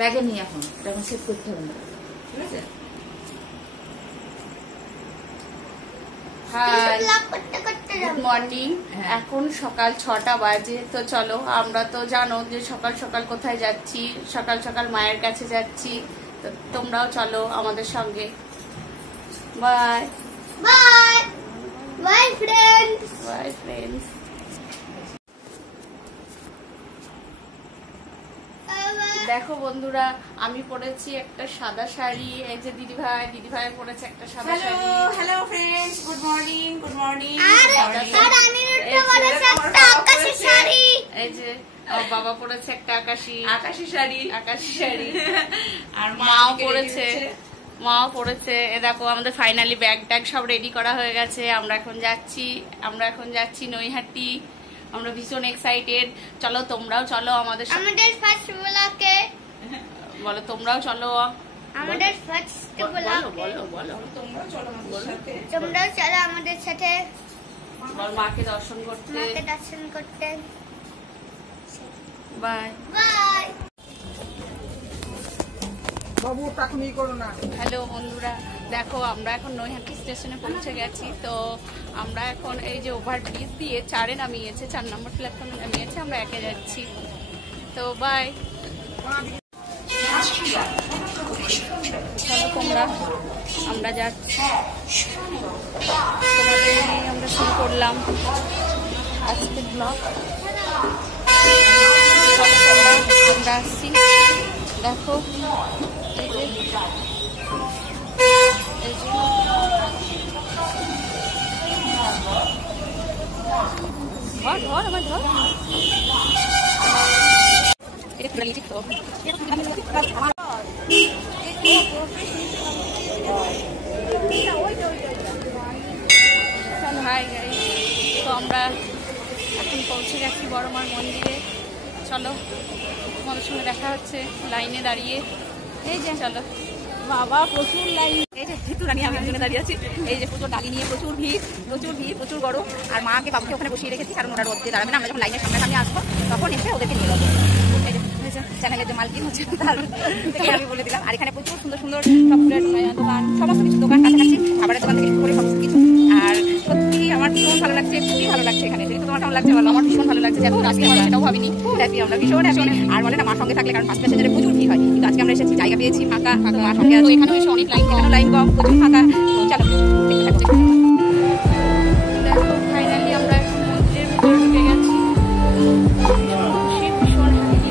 ব্যাগে নিয়ে এখন সেট করতে হবে না, ঠিক আছে? Hi, good morning. এখন সকাল 6টা বাজে। তো চলো, আমরা তো জানো যে সকাল সকাল কোথায় যাচ্ছি, সকাল সকাল মায়ের কাছে যাচ্ছি। তো তোমরাও চলো আমাদের সঙ্গে। Bye bye bye friends, by friends. দেখো বন্ধুরা, আমি পরেছি একটা সাদা শাড়ি। এই যে দিদিভাই পরেছে একটা সাদা sari. Hello friends, good morning, good morning. আর আমি পরেছি একটা আকাশি শাড়ি। এই যে আমার বাবা পরেছে একটা আকাশি শাড়ি। আর মাও পরেছে। এ দেখো, আমাদের ফাইনালি ব্যাগ ট্যাগ সব রেডি করা হয়ে গেছে। আমরা এখন যাচ্ছি নৈহাটি। আমরা ভীষণ এক্সাইটেড। চলো, তোমরাও চলো আমাদের সাথে। আমাদের ফার্স্ট ব্লকে বলো, তোমরাও চলো। আমাদের ফার্স্ট ব্লকে বলো তোমরাও চলো আমাদের সাথে। তোমরাও চলো আমাদের সাথে মাকে দর্শন করতে। Bye bye. বাবু টাকুনি করো না। হ্যালো বন্ধুরা, দেখো আমরা এখন নৈহাটি স্টেশনে পৌঁছে গেছি। তো আমরা এখন এই যে ওভারব্রিজ দিয়ে 4-এ নামিয়েছে, 4 নম্বর প্ল্যাটফর্মে নামিয়েছে। আমরা 1-এ যাচ্ছি। তো বাই। চলো তোমরা, আমরা যাচ্ছি। তোমাদের নিয়ে আমরা শুরু করলাম আজকের ব্লগ। চলো তোমরা, আমরা আসছি। দেখো এই যে ধর আমার ধর। হাই গাইস, তো আমরা এখন পৌঁছে গেছি বড় মার মন্দিরে। চলো, তোমাদের সঙ্গে দেখা হচ্ছে লাইনে দাঁড়িয়ে। এই যে চলো বাবা, প্রচুর লাইন। এই যে আমি একজনে দাঁড়িয়ে আছি। এই যে প্রচুর ডালি নিয়ে প্রচুর ভিড়, প্রচুর গরম। আর মাকে বাবুকে ওখানে বসিয়ে রেখেছি, কারণ ওরা রোদে দাঁড়াবে না। আমরা যখন লাইনের সামনে আসবো তখন এসে ওদেরকে নিয়ে যাবো। চ্যানেলের যে মালকিন হচ্ছে তার থেকে আমি বলে দিলাম। আর এখানে প্রচুর সুন্দর সুন্দর চকলেট দোকান, সমস্ত কিছু দোকান কাছাকাছি, খাবারের দোকান থেকে শুরু করে সমস্ত কিছু। আর সত্যি আমার ভীষণ ভালো লাগছে, খুবই ভালো লাগছে এখানে। যেহেতু তোমার কেমন লাগছে বলো? আমার ভীষণ ভালো লাগছে। যেমন আজকে আমরা সেটাও ভাবিনি, হ্যাপি, আমরা ভীষণ হ্যাপি। আর বলে না, মার সঙ্গে থাকলে, কারণ ফার্স্ট প্যাসেঞ্জারে প্রচুর ভিড় হয়, কিন্তু আজকে আমরা এসেছি, জায়গা পেয়েছি ফাঁকা। মার সঙ্গে আছো, এখানেও এসে অনেক লাইন কম, প্রচুর ফাঁকা। চলো দেখতে থাকছি। দেখো ফাইনালি আমরা এখন মন্দিরের ভিতরে ঢুকে গেছি। ভীষণ হ্যাপি।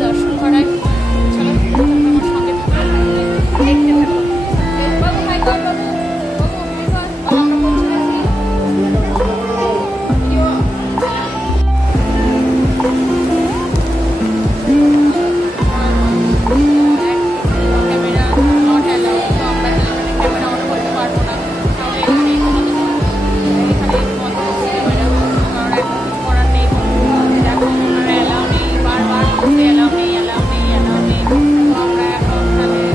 দর্শন করায়। চলো আমার সঙ্গে দেখতে থাকো। বাবু হাই কর, বাবু আমরা পৌঁছে গেছি। ক্যামেরা নট অ্যালাউ, তো আমরা ক্যামেরা অন করতে পারবো না। তাহলে এখানে বন্ধ করছি ক্যামেরা, কারণ এখন কিছু করার নেই। দেখো ওনারা অ্যালাউ নেই, বারবার বলতে অ্যালাউ নেই। তো আমরা এখন তাহলে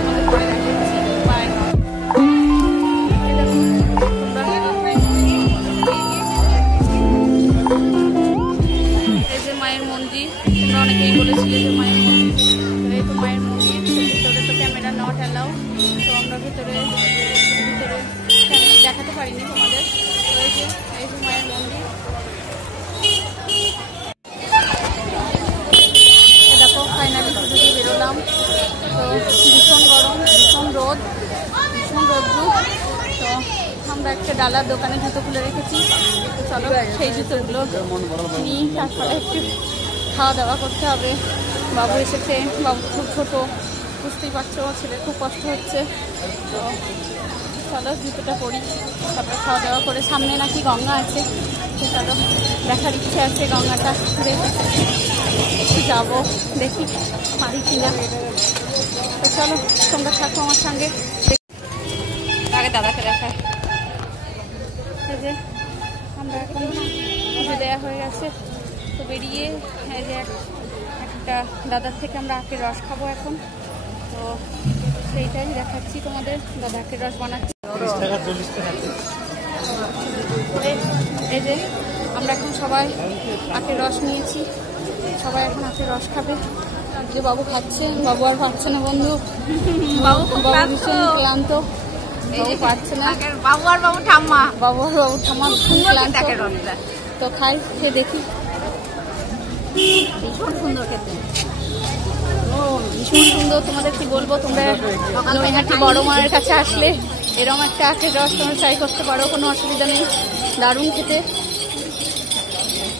আমাদের পরে দেখাচ্ছি। বাই। এই যে মায়ের মন্দির, তোমরা অনেকেই বলেছিলে যে মায়ের মন্দির। এই তো মায়ের মন্দির। ভিতরে তো ক্যামেরা নট অ্যালাউ, তো আমরা ভিতরে দেখাতে পারিনি তোমাদের। তো এই যে মায়ের মন্দির। দেখো ফাইনালি পুজো দিয়ে বেরোলাম। তো ভীষণ গরম, ভীষণ রোদ্রু। তো আমরা একটা ডালার দোকানে জুতো খুলে রেখেছি। তো চলো সেই জুতোগুলো নিই, তারপরে একটু খাওয়া দাওয়া করতে হবে। বাবু এসেছে, বাবু খুব ছোটো, বুঝতেই পারছো, ছেলের খুব কষ্ট হচ্ছে। তো চলো জুতোটা পরি, তারপরে খাওয়া দাওয়া করে। সামনে নাকি গঙ্গা আছে, তো চলো দেখার ইচ্ছে আছে গঙ্গাটা। যাবো, দেখি পারি কিনা। তো চলো তোমরা থাকো আমার সঙ্গে। আগে দাদাকে দেখায়। এই যে আমরা এখন পুজো দেওয়া হয়ে গেছে, তো বেরিয়ে এই যে একটা দাদার থেকে আমরা আখের রস খাবো এখন, তো সেইটাই দেখাচ্ছি তোমাদের। দাদা আখের রস বানাচ্ছি। এই যে আমরা এখন সবাই আখের রস নিয়েছি, সবাই এখন আখের রস খাবে। যে বাবু খাচ্ছে, বাবু আর পাচ্ছে না বন্ধু, বাবু ভীষণ ক্লান্ত, বাবু পাচ্ছে না। বাবু আর বাবু ঠাম্মা ভীষণ ক্লান্ত। তো খাই, খেয়ে দেখি। ভীষণ সুন্দর খেতে, ভীষণ সুন্দর। তোমাদের কি বলবো, তোমরা নৈহাটি বড় মায়ের কাছে আসলে এরকম একটা আখের রস তোমরা ট্রাই করতে পারো, কোনো অসুবিধা নেই। দারুণ খেতে,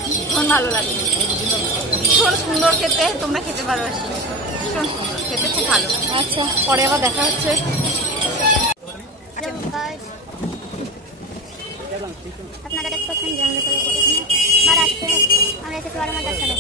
ভীষণ ভালো লাগে, ভীষণ সুন্দর খেতে। তোমরা খেতে পারো, ভীষণ খেতে খুব ভালো। আচ্ছা, পরে আবার দেখা হচ্ছে। আপনারা দেখছেন যে আমরা আর আজকে আমরা এসেছি বড় মাছ ধরতে।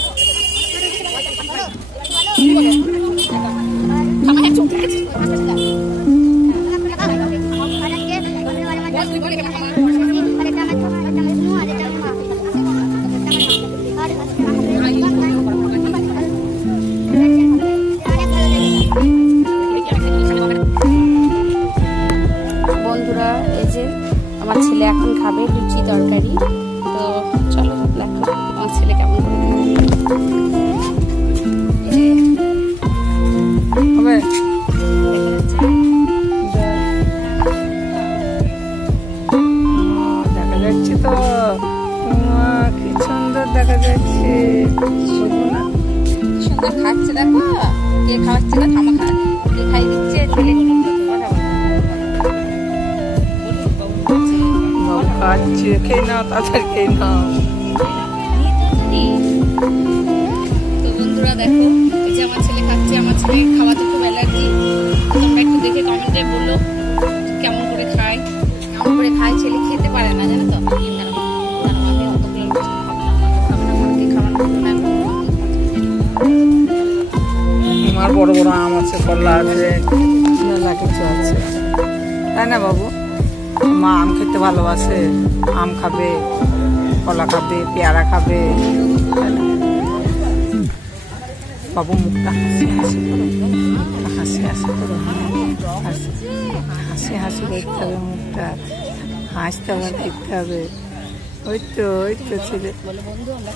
বন্ধুরা, এই যে আমার ছেলে এখন খাবে লুচি তরকারি। তো চলো দেখো আমার ছেলে কেমন করে হবে। দেখা যাচ্ছে তো, কি সুন্দর দেখা যাচ্ছে। সুন্দর খাচ্ছে, দেখো কে খাওয়াচ্ছে না, খামা কে খাই দিচ্ছে, ছেলে খাচ্ছে, খেয়ে নাও, তাড়াতাড়ি খেয়ে নাও। তো বন্ধুরা দেখো, এই যে আমার ছেলে খাচ্ছে। আমার ছেলে খাওয়াতে খুব অ্যালার্জি। তোমরা একটু দেখে কমেন্টে বলো কেমন করে খায়, কেমন করে খায়। ছেলে খেতে পারে না, জানো তো। আমি অতগুলো লুচি খাবো না, আমাকে খাবো না, মাকে খাওয়ানো হলো না। আমার বড় বড় আম আছে, কলা আছে, মেলা কিছু আছে, তাই না বাবু? মা আম খেতে ভালোবাসে, আম খাবে, কলা খাবে, পেয়ারা খাবে, তাই না? বাবু মুখটা হাসি হাসি করো, হাসি হাসি করো, হাসি হাসি দেখতে হবে, মুখটা হাসতে হবে, দেখতে হবে। ওই তো ছেলে। বলো বন্ধু, আমরা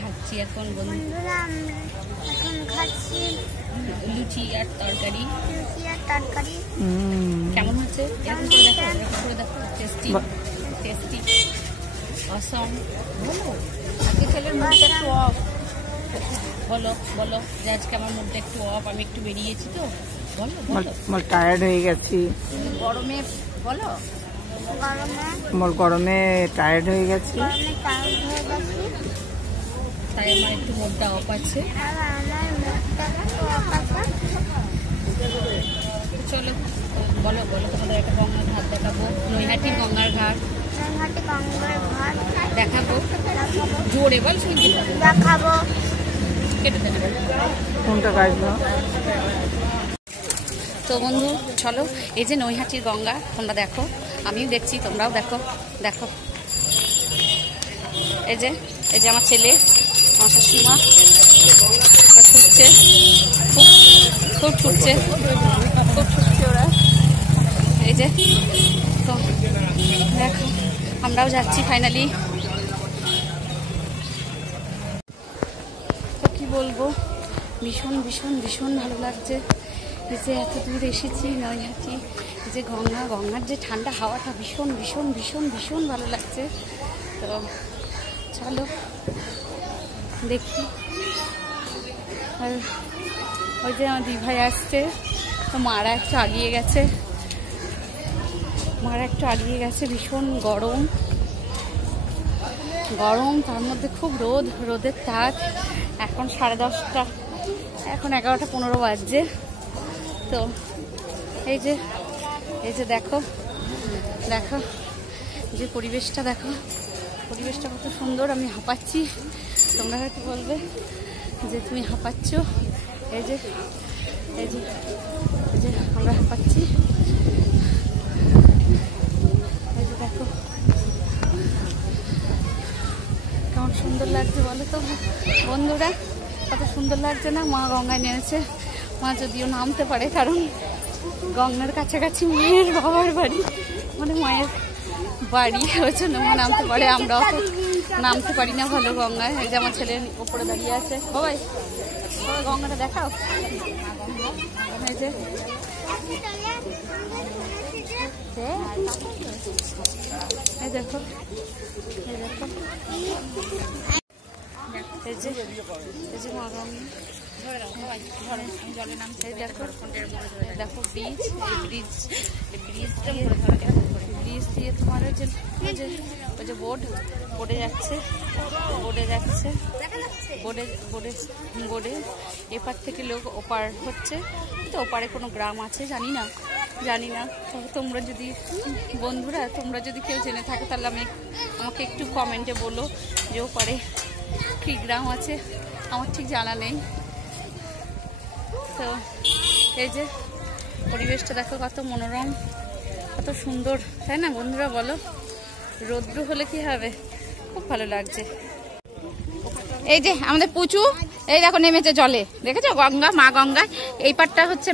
খাচ্ছি এখন বন্ধু বন্ধুরা, আমরা এখন খাচ্ছি লুচি আর তরকারি। লুচি আর তরকারি। কেমন হচ্ছে? এরকম করে দেখো, এরকম করে দেখো। টেস্টি টেস্টি, অসম। বলো আজকে ছেলের মুডটা একটু অফ। বলো বলো যে আজকে আমার মুডটা একটু অফ, আমি একটু বেরিয়েছি তো। বলো বলো, টায়ার্ড হয়ে গেছি গরমে। বলো গরমে টায়ার্ড হয়ে গেছি, তাই আমার একটু মুডটা অফ আছে। চলো বলো বলো, তোমাদের একটা গঙ্গার ঘাট দেখাবো, নৈহাটির গঙ্গার ঘাট দেখাবো। জোরে বল, শুনছি দেখাবো। কেটে দেবে কোনটা কাটবো? তো বন্ধু চলো, এই যে নৈহাটির গঙ্গা, তোমরা দেখো, আমিও দেখছি, তোমরাও দেখো। দেখো এই যে আমার ছেলে, আমার শাশুড়িমা ছুটছে, খুব ছুটছে, খুব ছুটছে ওরা। এই যে তো দেখো, আমরাও যাচ্ছি ফাইনালি। তো কি বলবো, ভীষণ ভীষণ ভীষণ ভালো লাগছে। এই যে এত দূর এসেছি নৈহাটি, এই যে গঙ্গার যে ঠান্ডা হাওয়াটা ভীষণ ভীষণ ভীষণ ভীষণ ভালো লাগছে। তো চলো দেখি। আর ওই যে আমার দিভাই আসছে, তো মারা একটু আগিয়ে গেছে, ভীষণ গরম, তার মধ্যে খুব রোদের তাপ। এখন 10:30, এখন 11:15 বাজছে। তো এই যে দেখো যে পরিবেশটা দেখো, পরিবেশটা কত সুন্দর। আমি হাঁপাচ্ছি, তোমরা কি বলবে যে তুমি হাঁপাচ্ছ? এই যে আমরা হাঁপাচ্ছি। এই যে দেখো কেমন কেমন সুন্দর লাগছে বলো তো বন্ধুরা, কত সুন্দর লাগছে না? মা গঙ্গায় নেমেছে। মা যদিও নামতে পারে, কারণ গঙ্গার কাছাকাছি মায়ের বাবার বাড়ি, মানে মায়ের বাড়ি, ওই জন্য মা নামতে পারে। আমরাও তো নামতে পারি না ভালো গঙ্গায়। এই যে আমার ছেলে ওপরে দাঁড়িয়ে আছে। বাবাই বাবা গঙ্গাটা দেখাও। এই যে এই দেখো, এই দেখো, এই যে মা গঙ্গা। জলে নামছে। দেখো ব্রিজ, ব্রিজ দিয়ে তোমার ওই যে বোটে যাচ্ছে, বোটে এপার থেকে লোক ওপার হচ্ছে। তো ওপারে কোনো গ্রাম আছে জানি না। তবে তোমরা যদি বন্ধুরা তোমরা যদি কেউ জেনে থাকে তাহলে আমাকে একটু কমেন্টে বলো যে ওপারে কি গ্রাম আছে, আমার ঠিক জানা নেই। তো এই যে পরিবেশটা দেখো কত মনোরম, কত সুন্দর, তাই না বন্ধুরা বলো? রৌদ্র হলে কি হবে, খুব ভালো লাগছে। এই যে আমাদের পুচু, এই দেখো নেমেছে জলে, দেখেছো গঙ্গা, মা গঙ্গা। এই পারটা হচ্ছে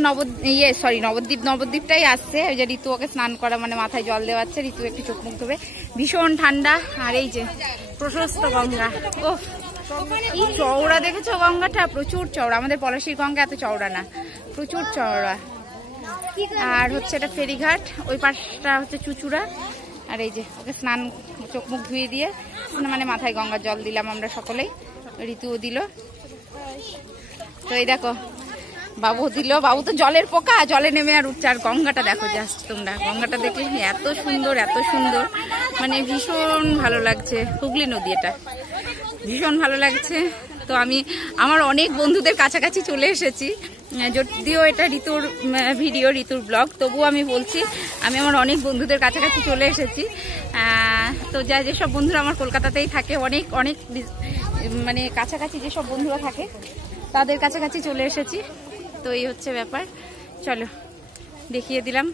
নবদ্বীপটাই আসছে। ওই যে ঋতু ওকে স্নান করা, মানে মাথায় জল দেওয়াচ্ছে। ঋতু একটু চোখ মুখ ধোবে, ভীষণ ঠান্ডা। আর এই যে প্রশস্ত গঙ্গা, ও কি চওড়া দেখেছো গঙ্গাটা, প্রচুর চওড়া। আমাদের পলাশীর গঙ্গা এত চওড়া না, প্রচুর চওড়া। আর হচ্ছে এটা ফেরিঘাট, ওই পাশটা হচ্ছে চুচুড়া। আর এই যে ওকে স্নান, চোখ মুখ ধুয়ে দিয়ে মানে মাথায় গঙ্গার জল দিলাম আমরা সকলেই, ঋতুও দিল। তো এই দেখো বাবু দিল, বাবু তো জলের পোকা, জলে নেমে আর উঠছে। আর গঙ্গাটা দেখো জাস্ট, তোমরা গঙ্গাটা দেখলে এত সুন্দর, মানে ভীষণ ভালো লাগছে। হুগলি নদী, এটা ভীষণ ভালো লাগছে। তো আমি আমার অনেক বন্ধুদের কাছাকাছি চলে এসেছি, যদিও এটা ঋতুর ভিডিও, ঋতুর ব্লগ, তবুও আমি বলছি আমি আমার অনেক বন্ধুদের কাছাকাছি চলে এসেছি। তো যেসব বন্ধুরা আমার কলকাতাতেই থাকে, অনেক মানে কাছাকাছি যেসব বন্ধুরা থাকে তাদের কাছাকাছি চলে এসেছি। তো এই হচ্ছে ব্যাপার, চলো দেখিয়ে দিলাম।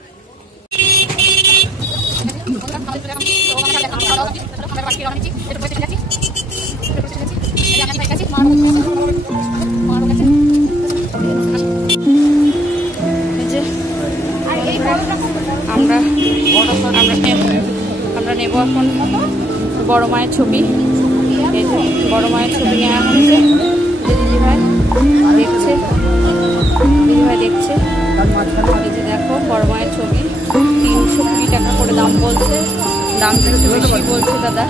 আমরা নেব এখন বড় মায়ের ছবি। এই যে বড় মায়ের ছবি নেওয়া হচ্ছে, দিদিভাই দেখছে। এই যে দেখো বড় মায়ের ছবি, 320 টাকা করে দাম বলছে, দাম একটু বেশি বলছে দাদা।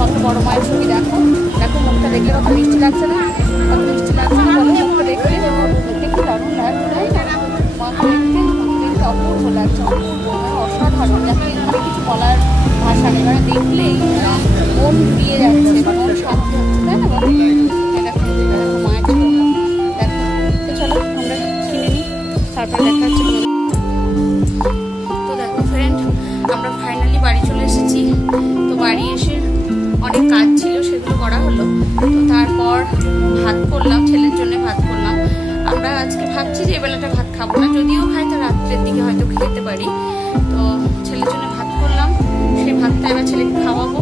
কত বড় মায়ের ছবি, দেখো মুখটা দেখলে কত মিষ্টি লাগছে না? কত মিষ্টি লাগছে না বলো? মুখটা দেখতে কি দারুণ লাগছে, তাই না? মাকে দেখতে অপূর্ব লাগছে, অসাধারণ। যাতে এখানে কিছু বলার ভাষা নেই, মানে দেখলেই মন দিয়ে যাচ্ছে, মন শান্তি হচ্ছে, তাই না বলো? দেখো মায়ের ছবি, দেখো। তো চলো আমরা কিনে নিই, তারপর দেখা হচ্ছে। তো দেখো ফ্রেন্ড, আমরা ফাইনালি বাড়ি চলে এসেছি। তো বাড়ি এসে অনেক কাজ ছিল, সেগুলো করা হলো। তো তারপর ভাত করলাম, ছেলের জন্য ভাত করলাম। আমরা আজকে ভাবছি যে এবেলাটা ভাত খাবো না, যদিও খাই তো রাত্রের দিকে হয়তো খেতে পারি। তো ছেলের জন্য ভাত করলাম, সেই ভাতটা এবার ছেলেকে খাওয়াবো।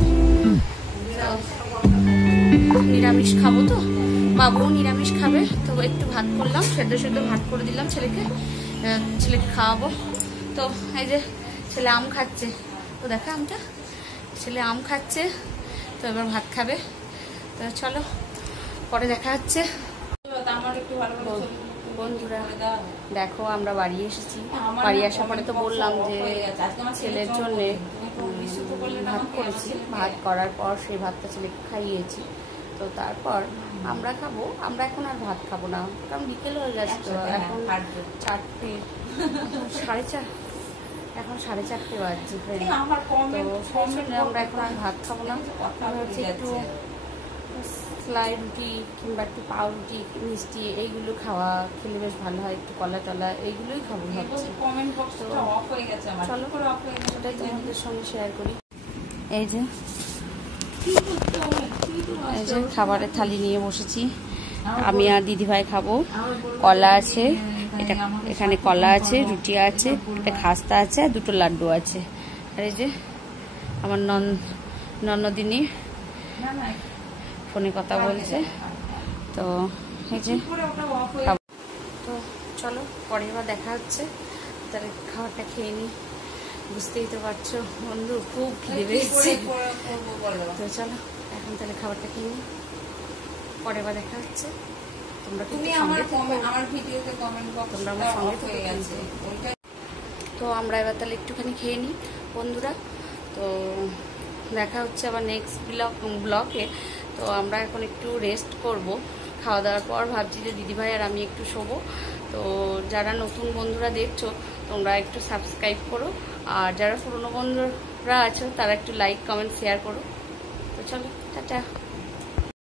নিরামিষ খাবো তো, বাবুও নিরামিষ খাবে। তো একটু ভাত করলাম, সেদ্ধ ভাত করে দিলাম ছেলেকে খাওয়াবো। তো এই যে ছেলে আম খাচ্ছে, তো দেখা আমটা, ছেলে আম খাচ্ছে। তো এবার ভাত খাবে। তো চলো পরে দেখা হচ্ছে। বন্ধুরা দেখো আমরা বাড়ি এসেছি, বাড়ি আসার পরে তো বললাম যে ছেলের জন্যে ভাত করেছি। ভাত করার পর সেই ভাতটা ছেলেকে খাইয়েছি। তো তারপর আমরা খাবো, আমরা এখন আর ভাত খাবো না, কারণ বিকেল হয়ে গেছে। তো এখন 4:30, এখন 4:30 বাজছে। তো সেই জন্য আমরা এখন আর ভাত খাবো না, হচ্ছে একটু সেলাই রুটি কিংবা একটু পাউরুটি, মিষ্টি এইগুলো খেলে বেশ ভালো হয়। একটু কলা টলা এইগুলোই খাবো ভাবছি। চলো সেটাই তোমাদের সঙ্গে শেয়ার করি। এই যে এই যে খাবারের থালি নিয়ে বসেছি, আমি আর দিদিভাই খাবো। কলা আছে, এটা এখানে কলা আছে, রুটি আছে, একটা খাস্তা আছে, আর দুটো লাড্ডু আছে। আর এই যে আমার ননদিনী ফোনে কথা বলছে। তো এই যে তো চলো পরে এবার দেখা হচ্ছে, তাহলে খাবারটা খেয়ে নিই। বুঝতেই তো পারছো বন্ধু, খুব খিদে পেয়েছে। তো চলো এখন তাহলে খাবারটা খেয়ে নিই, পরে এবার দেখা হচ্ছে। তোমরা আমার ভিডিওতে কমেন্ট বক্স তোমরা আমার সঙ্গে হয়ে গেছে। তো আমরা এবার তাহলে একটুখানি খেয়ে নিই বন্ধুরা। তো দেখা হচ্ছে আবার নেক্সট ব্লগে। তো আমরা এখন একটু রেস্ট করব, খাওয়া দাওয়ার পর ভাবছি যে দিদিভাই আর আমি একটু শোবো। তো যারা নতুন বন্ধুরা দেখছো তোমরা একটু সাবস্ক্রাইব করো, আর যারা পুরনো বন্ধুরা আছো তারা একটু লাইক কমেন্ট শেয়ার করো। তো চলো টাটা।